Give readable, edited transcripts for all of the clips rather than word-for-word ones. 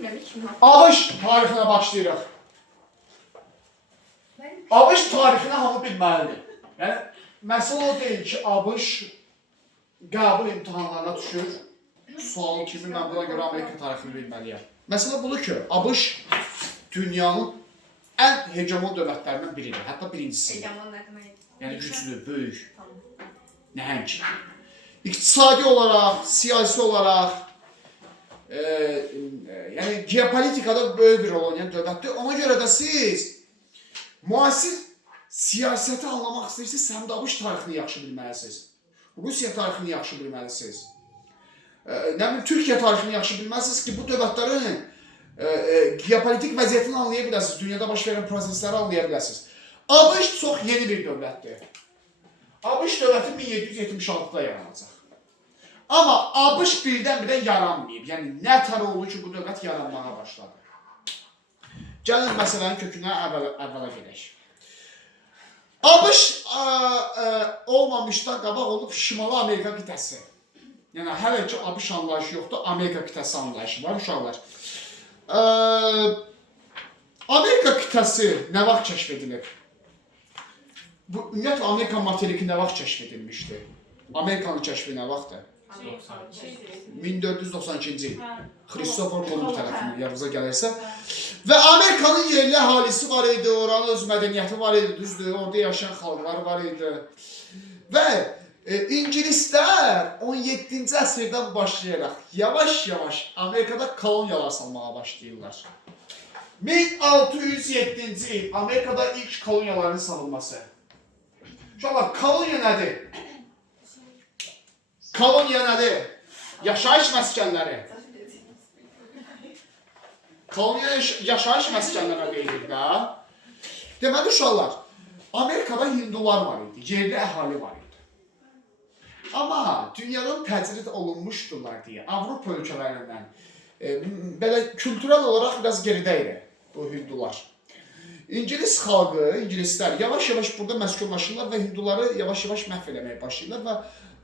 bilmirəm kim. ABŞ tarixinə başlayırıq. ABŞ tarixini hamı bilməlidir. Yəni, məsələ o deyil ki, ABŞ qəbul imtahanlarına düşür. Sualı kimi, mən buna görə Amerika tarixini bilməliyəm. Məsələ budur ki, ABŞ dünyanın ən hegemon dövlətlərindən biridir, hətta birincisi. Hegemon nə demək? Yəni, güclü, böyük, nəhəng. İqtisadi olaraq, siyasi olaraq, yəni, geopolitikada böyük bir rol oynayan dövlətdir. Ona görə də siz müasir siyasəti anlamaq istəyirsiniz, həm də ABŞ tarixini yaxşı bilməlisiniz. Rusiya tarixini yaxşı bilməlisiniz. Nə bilim, Türkiyə tarixini yaxşı bilməlisiniz ki, bu dövlətlərin geopolitik vəziyyətini anlaya biləsiniz, dünyada baş verən prosesləri anlaya biləsiniz. ABŞ çox yeni bir dövlətdir. ABŞ dövləti 1776-da yaranacaq. Amma ABŞ birdən-birə yaranmayıb. Yəni, nə tər oldu ki, bu dövlət yaranmağa başladı? Gəlin məsələnin kökünə əvvəla gedək. ABŞ olmamışdan qabaq olub Şimali Amerika qitəsi. Yəni, hələ ki, ABŞ anlayışı yoxdur, Amerika qitəsi anlayışı var, uşaqlar. Amerika qitəsi nə vaxt kəşf edilib? Ümumiyyətlə, Amerika materiki nə vaxt kəşf edilmişdi? Amerikanın kəşfi nə vaxtdır? 1492-ci il. Christopher Kolumb tərəfindən yadınıza gəlirsə. Və Amerikanın yerli əhalisi var idi, oranın öz mədəniyyəti var idi, düzdür, orada yaşayan xalqlar var idi. Və İngilislər 17-ci əsrdən başlayaraq yavaş-yavaş Amerikada koloniyalar salmağa başlayırlar. 1607-ci il Amerikada ilk koloniyaların salınması. Uşaqlar, koloniya nədir? Koloniya nədir? Yaşayış məskənləri. Koloniya yaşayış məskənlərə deyilir də. Deməli, uşaqlar, Amerikada hindular var idi, yerli əhali var idi. Amma dünyadan təcrid olunmuşdular deyə Avropa ölkələrindən belə kültürel olaraq biraz geridəydi bu hindular. İngilis xalqı, ingilislər yavaş-yavaş burada məskunlaşırlar və hinduları yavaş-yavaş məhv eləməyə başlayırlar və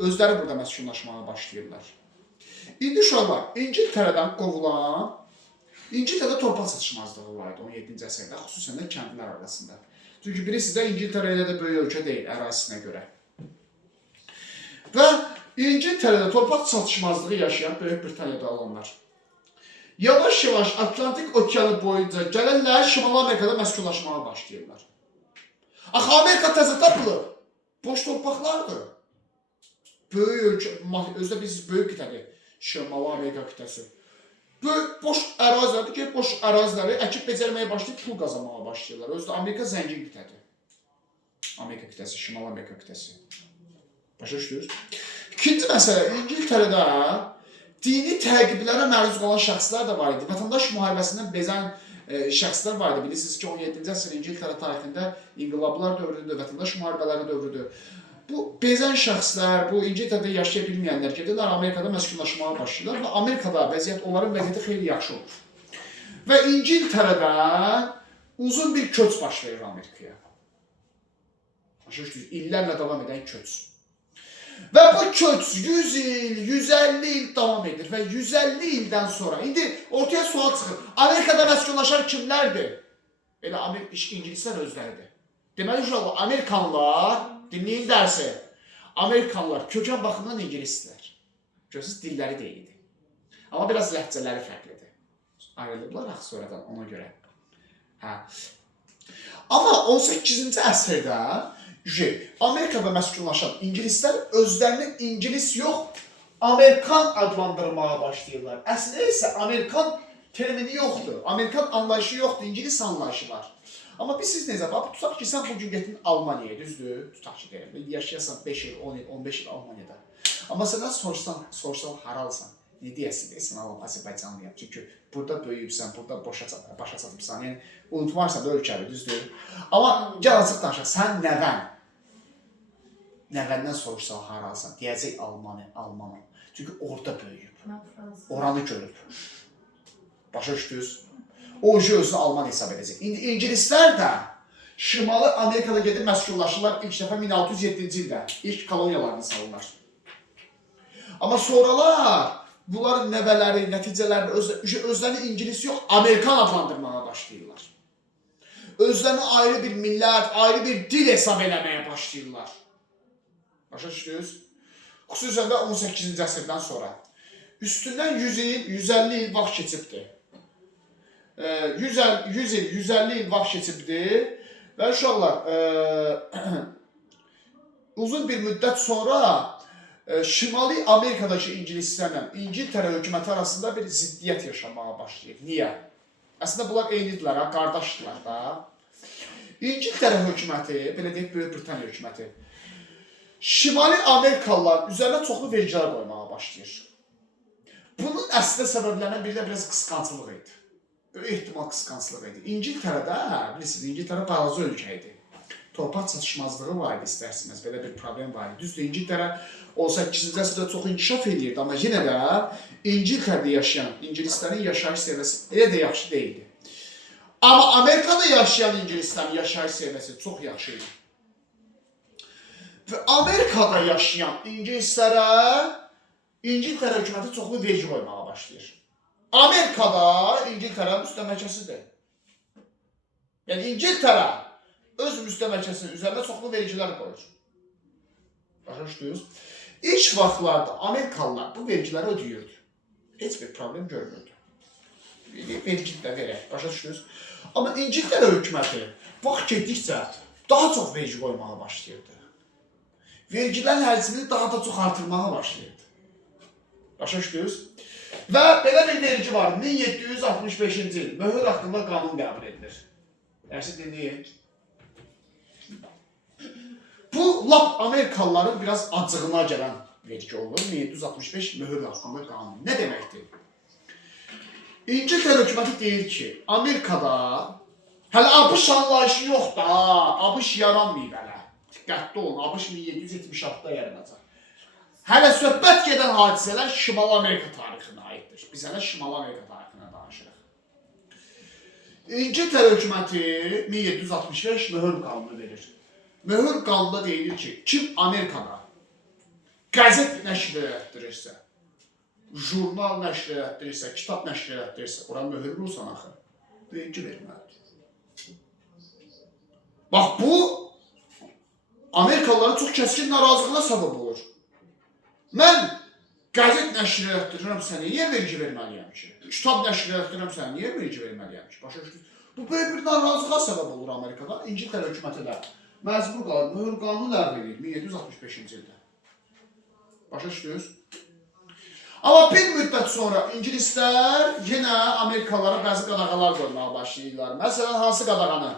özləri burada məskunlaşmağa başlayırlar. İndi uşaqlar, İngiltərədən qovulan, İngiltərədə torpaq çatışmazlığı var idi 17-ci əsrdə, xüsusən də kəndlər arasında. Çünki bilirsiniz də İngiltərə elə də böyük ölkə deyil ərazisinə görə. Və İngiltərədə torpaq çatışmazlığı yaşayan Böyük Britaniyada olanlar yavaş-yavaş Atlantik okeanı boyunca gələnlər Şimali Amerikada məskunlaşmağa başlayırlar. Axı Amerika təzə tapılıb, boş torpaqlardır. Böyük ölkə, özdə biz böyük qitədir, Şimali Amerika qitəsi. Böyük boş ərazilərdir ki, boş əraziləri əkib becərməyə başlayıb, pul qazanmağa başlayırlar. Özdə Amerika zəngin qitədir. Amerika qitəsi, Şimali Amerika qitəsi. Başa düşdünüz? İkinci məsələ, İngiltərədə dini təqiblərə məruz qalan şəxslər də var idi. Vətəndaş müharibəsindən bezən şəxslər var idi. Bilirsiniz ki, 17-ci əsr İngiltərə tarixində inqilablar dövrüdür, vətəndaş müharibələri dövrüdür. Bu bezən şəxslər, bu İngiltərədə yaşaya bilməyənlər gedirlər, Amerikada məskunlaşmağa başlayırlar və Amerikada onların vəziyyəti xeyli yaxşı olur. Və İngiltərədən uzun bir köç baş verir Amerikaya. Başa düşdünüz, illərlə davam edən köç. Və bu köç 100 il, 150 il davam edir və 150 ildən sonra, indi ortaya sual çıxır, Amerikada məskunlaşan kimlərdir? Elə İngilislər özləridir. Deməli, uşaqlar, Amerikanlar, dinləyin dərsi, Amerikanlar kökən baxımdan İngilislər. Görürsünüz, dilləri deyildi. Amma biraz ləhcələri fərqlidir. Ayrılıblar axı sonradan ona görə. Amma 18-ci əsrdə Amerikada məskunlaşan İngilislər özlərini İngilis yox, Amerikan adlandırmağa başlayırlar. Əslində isə Amerikan termini yoxdur, Amerikan anlayışı yoxdur, İngilis anlayışı var. Amma biz siz necə, tutaq ki, sən bugün getirin Almaniyaya, düzdür? Tutaq ki, deyirəm, yaşayasan 5 il, 10 il, 15 il Almaniyada. Amma səndən sorsan, haralsan, ne deyəsin, deyəsin, Azərbaycanlıyam. Çünki burada böyüyübsən, burada başa çatmışsan, yəni unutmarsan da ölkəvi, düzdür? Amma gəl açıq danışaq, sən nəvəndən soruşsan, haralsan, deyəcək Almanım. Çünki orada böyüyüb, oranı görüb. Başa düşdünüz? O özünü Alman hesab edəcək. İndi İngilislər də Şimali Amerikada gedib məskunlaşırlar ilk dəfə 1607-ci ildə. İlk koloniyalarını salırlar. Amma sonralar bunların nəvələri, nəticələri özlərini ingilis yox, Amerikan adlandırmağa başlayırlar. Özlərini ayrı bir millət, ayrı bir dil hesab eləməyə başlayırlar. Başa düşdünüz? Xüsusən də 18-ci əsrdən sonra. Üstündən 100 il, 150 il vaxt keçibdir. 100 il, 150 il vaxt keçibdir və uşaqlar uzun bir müddət sonra Şimali Amerikadakı ingilislərlə İngiltərə hökuməti arasında bir ziddiyyət yaşamağa başlayır. Niyə? Əslində bunlar eynidirlər, qardaşdırlar da. İngiltərə hökuməti, belə deyək, Böyük Britaniya hökuməti Şimali Amerikalıların üzərinə çoxlu vergilər qoymağa başlayır. Bunun əslində səbəblərindən biri də biraz qısqanclıq idi. Ehtimal qısqanclıq idi. İngiltərədə, bilirsiniz, İngiltərə balaca ölkə idi. Torpaq çatışmazlığı var idi istərsiniz, belə bir problem var idi. Düzdür, İngiltərə 18-ci əsrdə çox inkişaf edirdi, amma yenə də İngiltərədə yaşayan ingilislərin yaşayış səviyyəsi elə də yaxşı deyildi. Amma Amerikada yaşayan ingilislərin yaşayış səviyyəsi çox yaxşı idi. Və Amerikada yaşayan ingilislərə İngiltərə hökuməti çoxlu vergi qoymağa başlayır. Amerikada İngiltərə müstəmləkəsidir. Yəni İngiltərə öz müstəmləkəsinin üzərində çoxlu vergilər qoyur. Başa düşdünüz? İlk vaxtlarda Amerikalılar bu vergiləri ödəyirdi. Heç bir problem görmürdü. Vergi də verək, başa düşdünüz? Amma İngiltərə hökuməti vaxt getdikcə daha çox vergi qoymağa başlayırdı. Vergilərin həcmini daha da çox artırmağa başlayırdı. Başa düşdünüz? Və belə bir vergi var, 1765-ci il möhür haqqında qanun qəbul edilir. Dərsi dinləyin. Bu, lap Amerikalıların biraz acığına gələn vergi olur. 1765 möhür haqqında qanun. Nə deməkdir? İngiltərə hökuməti deyir ki, Amerikada hələ ABŞ anlayışı yox da, ABŞ yaranmayıb hələ. Diqqətli olun, ABŞ 1776-da yaranacaq. Hələ söhbət gedən hadisələr Şimal Amerika tarixinə aiddir. Biz hələ Şimal Amerika tarixinə danışırıq. İngiltərə hökuməti 1765 möhür qanunu verir. Möhür qanunda deyilir ki, kim Amerikada qəzet nəşr elətdirirsə, jurnal nəşr elətdirirsə, kitab nəşr elətdirirsə, ora möhür vursan axı, vergi verməlidir. Bax, bu Amerikalıların çox kəskin narazılığına səbəb olur. Mən qəzet nəşr elətdirirəmsə, niyə vergi verməliyəm ki? Kitab nəşr elətdirirəmsə, niyə vergi verməliyəm ki? Başa düşdünüz? Bu böyük bir narazılığa səbəb olur Amerikada. İngiltərə hökuməti də məcbur qalır. Möhür qanunu ləğv edir 1765-ci ildə. Başa düşdünüz? Amma bir müddət sonra ingilislər yenə Amerikalılara bəzi qadağalar qoymağa başlayırlar. Məsələn, hansı qadağanı?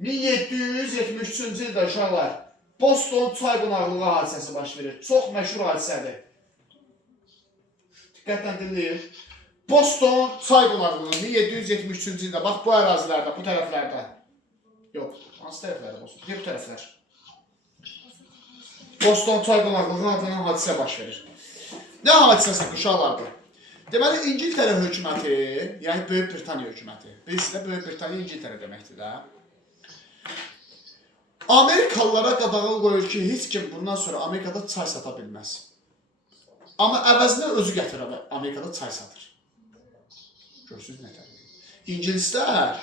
1773-cü ildə uşaqlar Boston çay qonaqlığı hadisəsi baş verir. Çox məşhur hadisədir. Diqqətlə dinləyin. Boston çay qonaqlığı 1773-cü ildə, bax bu ərazilərdə, bu tərəflərdə. Yox, hansı tərəflərdə Boston? Bu tərəflər. Boston çay qonaqlığı adlanan hadisə baş verir. Nə hadisəsi uşaqlardır? Deməli, İngiltərə hökuməti, yəni Böyük Britaniya hökuməti, bilirsinizdə Böyük Britaniya İngiltərə deməkdir də. Amerikalılara qadağa qoyur ki, heç kim bundan sonra Amerikada çay sata bilməz. Amma əvəzinə özü gətirər Amerikada çay satır. Görsünüz nə təbii. İngilislər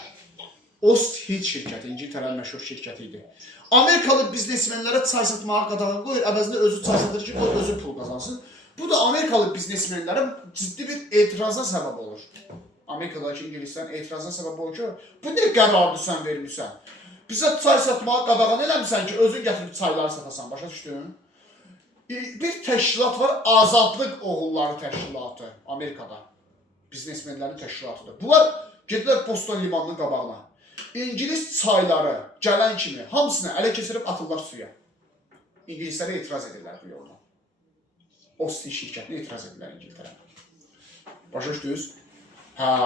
Ost-Hill şirkəti, İngiltərənin məşhur şirkəti idi. Amerikalı biznesmenlərə çay satmağa qadağa qoyur, əvəzinə özü çay satır ki, o özü pul qazansın. Bu da Amerikalı biznesmenlərin ciddi bir etirazına səbəb olur. Amerikadakı ingilislərin etirazına səbəb olur ki, bu nə qərardır sən vermirsən? Bizə çay satmağa qadağan eləmirsən ki, özün gətirib çayları satasan, başa düşdün? Bir təşkilat var, Azadlıq Oğulları təşkilatı Amerikada. Biznesmenlərin təşkilatıdır. Bunlar gedirlər Boston limanının qabağına. İngilis çayları gələn kimi hamısını ələ keçirib atırlar suya. İngilislərə etiraz edirlər bu yolda. Austin şirkətinə etiraz edirlər İngiltərə. Başa düşdünüz?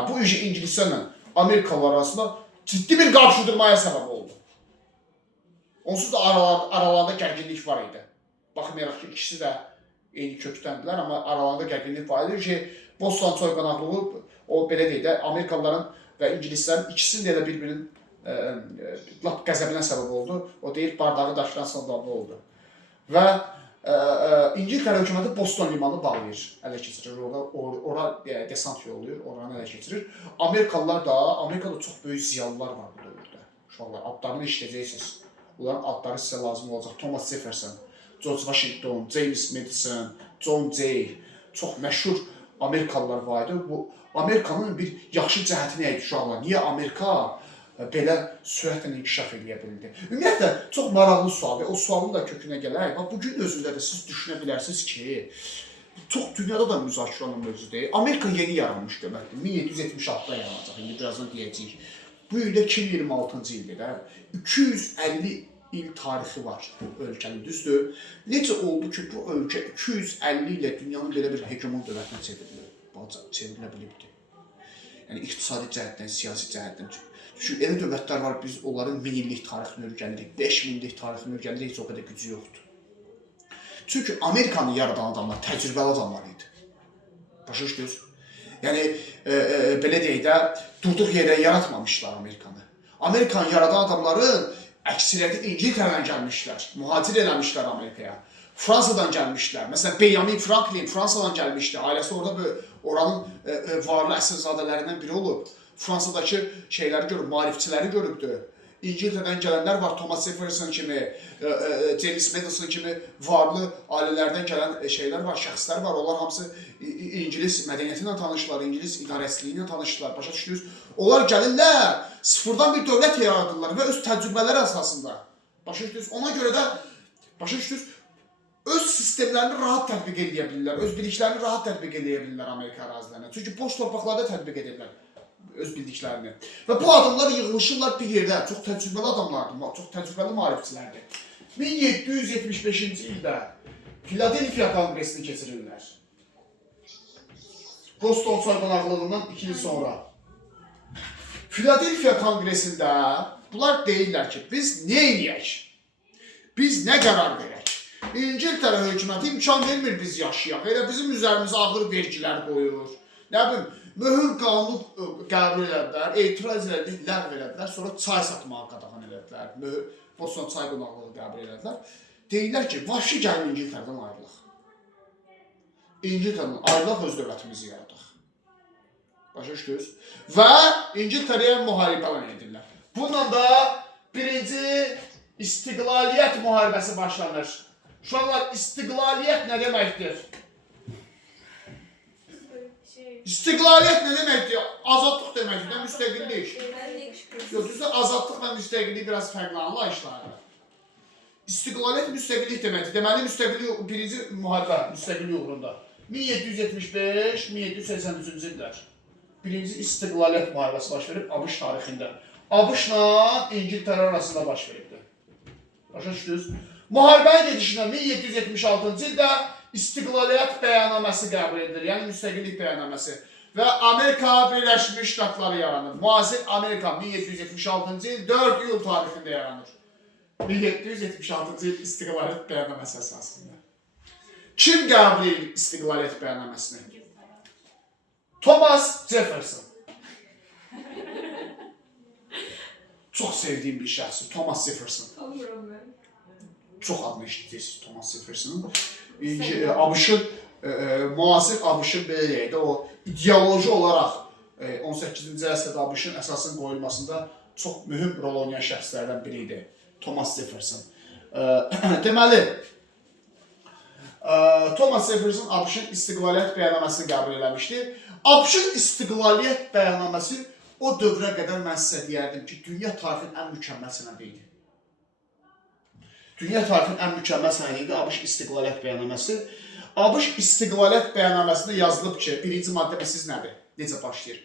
Bu işi ingilislərlə Amerikalılar arasında ciddi bir qarşıdurmaya səbəb oldu. Onsuz da aralarında gərginlik var idi. Baxmayaraq ki, ikisi də eyni kökdəndirlər, amma aralarında gərginlik var idi ki, Boston çay qonaqlığı, o belə deyək də, Amerikalıların və ingilislərin ikisinin də elə bir-birinin lap qəzəbinə səbəb oldu. O deyir, bardağı daşıran sonunda oldu. Və İngiltərə hökuməti Boston limanını bağlayır, ələ keçirir. Ora desant yollayır, oranı ələ keçirir. Amerikada çox böyük ziyalılar var bu dövrdə. Uşaqlar, adlarını işləyəcəksiniz. Onların adları sizə lazım olacaq. Thomas Jefferson, George Washington, James Madison, John Jay. Çox məşhur Amerikalılar var idi. Bu Amerikanın bir yaxşı cəhəti nə idi uşaqlar? Niyə Amerika belə sürətlə inkişaf edə bildi? Ümumiyyətlə, çox maraqlı sualdır. O sualın da kökünə gələk. Bugün özündə də siz düşünə bilərsiniz ki, çox dünyada da müzakirə olunan mövzudur. Amerika yeni yaranmış deməkdir. 1776-da yaranacaq. İndi birazdan deyəcəyik. Bu ildə 2026-cı ildir də. 250 il tarixi var bu ölkənin, düzdür? Necə oldu ki, bu ölkə 250 ilə dünyanın belə bir hegemon dövlətinə çevrilə bilibdir? Yəni, iqtisadi cəhətdən, siyasi cəhətdən. Çünki elə dövlətlər var, biz onların 1000 illik tarixini öyrənirik, 5000 illik tarixini öyrənirik, heç o qədər gücü yoxdur. Çünki Amerikanı yaradan adamlar təcrübəli adamlar idi. Başa düşdünüz? Yəni, belə deyək də, durduq yerə yaratmamışlar Amerikanı. Amerikanı yaradan adamların əksəriyyəti İngiltərədən gəlmişlər, mühacir eləmişlər Amerikaya. Fransadan gəlmişlər. Məsələn, Benjamin Franklin Fransadan gəlmişdi. Ailəsi orada oranın varlı əsilzadələrindən biri olub. Fransadakı şeyləri görüb, maarifçiləri görübdür. İngiltərədən gələnlər var, Thomas Jefferson kimi, James Madison kimi varlı ailələrdən gələn şeylər var, şəxslər var. Onlar hamısı İngilis mədəniyyəti ilə tanışdılar, İngilis idarəçiliyi ilə tanışdılar. Başa düşdünüz? Onlar gəlirlər, sıfırdan bir dövlət yaradırlar və öz təcrübələri əsasında. Başa düşdünüz? Ona görə də, başa düşdünüz, öz sistemlərini rahat tətbiq edə bilirlər, öz biliklərini rahat tətbiq edə bilirlər Amerika ərazilərinə. Çünki boş torpaqlarda tətbiq edirlər öz bildiklərini. Və bu adamlar yığılışırlar bir yerdə, çox təcrübəli adamlardır, çox təcrübəli maarifçilərdir. 1775-ci ildə Filadelfiya Konqresini keçirirlər. Boston soyğunağlığından 2 il sonra. Filadelfiya Konqresində bunlar deyirlər ki, biz nə edək? Biz nə qərar verək? İngiltərə hökuməti imkan vermir biz yaşayaq. Elə bizim üzərimizə ağır vergilər qoyur. Nə bilim, möhür qanunu qəbul elədilər, etiraz elədilər, ləğv elədilər, sonra çay satmağa qadağan elədilər. Boston çay qonaqlığı qəbul elədilər. Deyirlər ki, vəhşi gəlin İngiltərədən ayrılaq. İngiltərədən ayrılaq, öz dövlətimizi yaradaq. Başa düşdünüz? Və İngiltərəyə müharibə elan edirlər. Bununla da birinci istiqlaliyyət müharibəsi başlanır. Uşaqlar, istiqlaliyyət nə deməkdir? İstiqlaliyyət nə deməkdir? Azadlıq deməkdir, nə müstəqillik. Yox, düzdə azadlıq və müstəqillik biraz fərqli anlayışlardır. İstiqlaliyyət müstəqillik deməkdir. Deməli, müstəqillik, birinci müharibə müstəqillik uğrunda. 1775-1783-cü illər. Birinci istiqlaliyyət müharibəsi baş verib ABŞ tarixində. ABŞ-la İngiltərə arasında baş veribdir. Başa düşdünüz? Müharibənin gedişində 1776-cı ildə İstiqlaliyyət bəyannaməsi qəbul edilir, yəni müstəqillik bəyannaməsi. Və Amerika Birləşmiş Ştatları yaranır. Müasir Amerika 1776-cı il 4 iyul tarixində yaranır. 1776-cı il İstiqlaliyyət bəyannaməsi əsasında. Kim qəbul edir İstiqlaliyyət bəyannaməsini? Thomas Jefferson. Çox sevdiyim bir şəxsdir, Thomas Jefferson. Çox adını işləyəcəksiniz Thomas Jefferson'ın. ABŞ-ın, müasir ABŞ-ın belə deyək də, o ideoloji olaraq 18-ci əsrdə ABŞ-ın əsasının qoyulmasında çox mühüm rol oynayan şəxslərdən biri idi Thomas Jefferson. Deməli, Thomas Jefferson ABŞ-ın istiqlaliyyət bəyannaməsini qəbul eləmişdi. ABŞ-ın istiqlaliyyət bəyannaməsi o dövrə qədər mən sizə deyərdim ki, dünya tarixinin ən mükəmməl sənədi idi. Dünya tarixinin ən mükəmməl sənədi idi ABŞ istiqlaliyyət bəyannaməsi. ABŞ istiqlaliyyət bəyannaməsində yazılıb ki, birinci maddə siz nədir? Necə başlayır?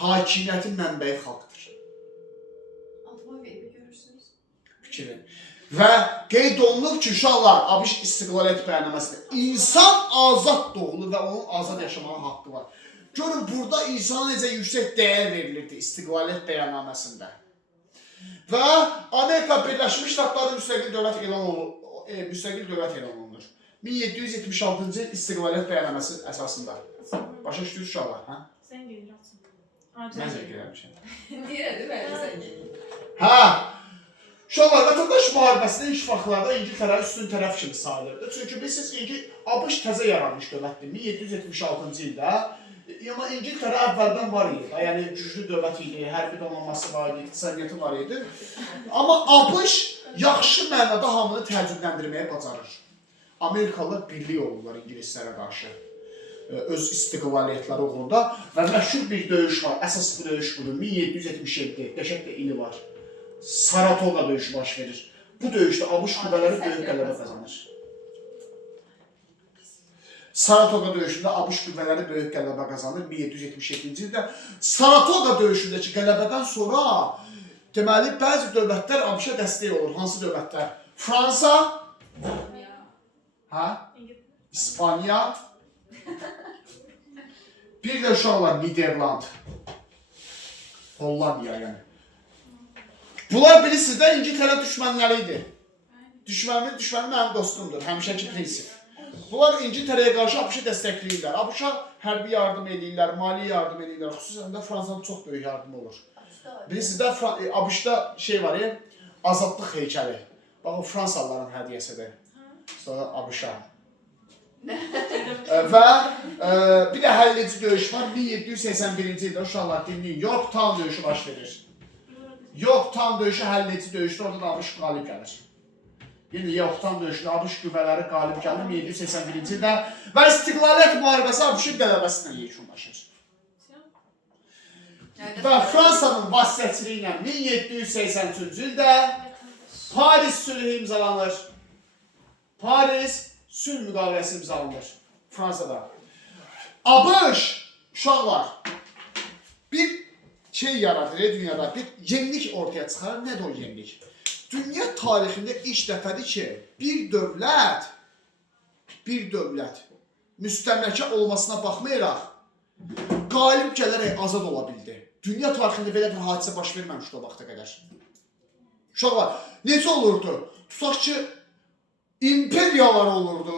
Hakimiyyətin mənbəyi xalqdır. Adıma verib görürsünüz. Fikrin. Və qeyd olunub ki, uşaqlar ABŞ istiqlaliyyət bəyannaməsində insan azad doğulur və onun azad yaşamağa haqqı var. Görün, burada insana necə yüksək dəyər verilirdi istiqlaliyyət bəyannaməsində. Və Amerika Birləşmiş Ştatları müstəqil dövlət elan olunur. 1776-cı il istiqlaliyyət bəyannaməsi əsasında. Başa düşdünüz uşaqlar, hə? Sən gedir atsın. Mən zəng eləmişəm. Deyirəm, mən sən gedir. Hə, Uşaqlar, vətəndaş müharibəsində ilk vaxtlarda İngiltərə üstün tərəf kimi sayılırdı. Çünki bilirsiniz, ABŞ təzə yaranmış dövlətdir 1776-cı ildə. Amma İngiltərə əvvəldən var idi. Yəni güclü dövlət idi, hərbi donanması var idi, iqtisadiyyatı var idi. Amma ABŞ yaxşı mənada hamını təəccübləndirməyə bacarır. Amerikalılar birlik olurlar İngilislərə qarşı. Öz istiqlaliyyətləri uğrunda və məşhur bir döyüş var. Əsas bir döyüş budur. 1777, qəşəng də ili var. Saratoga döyüşü baş verir. Bu döyüşdə ABŞ qüvvələri böyük qələbə qazanır. Saratoga döyüşündə ABŞ qüvvələri böyük qələbə qazanır 1777-ci ildə. Saratoga döyüşündəki qələbədən sonra deməli bəzi dövlətlər ABŞ-a dəstək olur. Hansı dövlətlər? Fransa, hə? İspaniya, bir də uşaqlar Niderland, Hollandiya yəni. Bunlar bilirsiniz də İngiltərə düşmənləri idi. Düşmənim mənim dostumdur, həmişəki prinsip. Bunlar İngiltərəyə qarşı ABŞ-ı dəstəkləyirlər. ABŞ-a hərbi yardım edirlər, mali yardım edirlər. Xüsusən də Fransanın çox böyük yardımı olur. Bilirsiniz də ABŞ-da şey var ya, azadlıq heykəli. Bax o Fransalıların hədiyyəsidir. Sonra ABŞ-a. Və bir də həlledici döyüş var. 1781-ci ildə uşaqlar dinləyin, Yorktown döyüşü baş verir. Yorktown döyüşü həlledici döyüşdə orada da ABŞ qalib gəlir. Yəni Yorktown döyüşündə ABŞ qüvvələri qalib gəlir 1781-ci ildə və istiqlaliyyət müharibəsi ABŞ-ın qələbəsindən yekunlaşır. Və Fransanın vasitəçiliyi ilə 1783-cü ildə Paris sülhü imzalanır. Paris sülh müqaviləsi imzalanır Fransada. ABŞ uşaqlar bir şey yaradır dünyada, bir yenilik ortaya çıxarır. Nədir o yenilik? Dünya tarixində ilk dəfədir ki, bir dövlət müstəmləkə olmasına baxmayaraq qalib gələrək azad ola bildi. Dünya tarixində belə bir hadisə baş verməmişdi o vaxta qədər. Uşaqlar, necə olurdu? Tutaq ki, imperiyalar olurdu,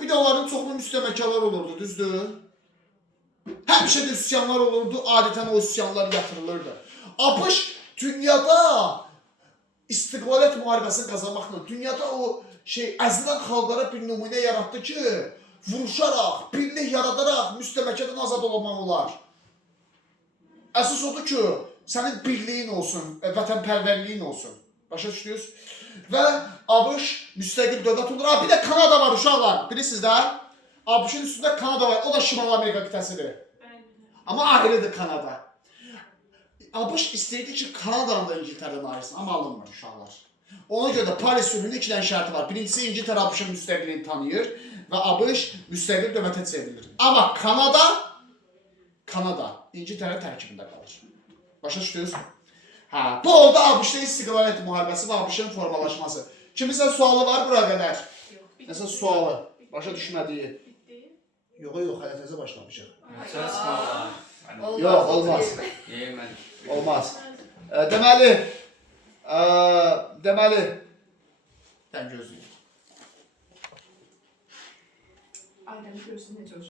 bir də onların çoxlu müstəmləkələr olurdu, düzdür? Həmişə də üsyanlar olurdu, adətən o üsyanlar yatırılırdı. ABŞ dünyada istiqlaliyyət müharibəsini qazanmaqla, dünyada o əzilən xalqlara bir nümunə yaratdı ki, vuruşaraq, birlik yaradaraq müstəmləkədən azad olmaq olar. Əsas odur ki, sənin birliyin olsun, vətənpərvərliyin olsun. Başa düşdünüz? Və ABŞ müstəqil dövlət olur. Bir də Kanada var uşaqlar, bilirsiniz də? ABŞ-ın üstündə Kanada var, o da Şimal Amerika qitəsidir. Amma ayrıdır Kanada. ABŞ istəyirdi ki, Kanadanın da İngiltərədən ayrılsın, amma alınmır uşaqlar. Ona görə də Paris sülhünün iki dənə şərti var. Birincisi İngiltərə ABŞ-ın müstəqilini tanıyır və ABŞ müstəqil dövlətə çevrilir. Amma Kanada İngiltərə tərkibində qalır. Başa düşdünüz? Hə, bu oldu ABŞ-da istiqlaliyyət müharibəsi və ABŞ-ın formalaşması. Kimisə sualı var bura qədər? Nəsə sualı, başa düşmədiyi. Yox, hələ təzə başlamışıq. Yox, olmaz. Olmaz. Deməli, dən gözləyim. Aydın görsün necə olacaq.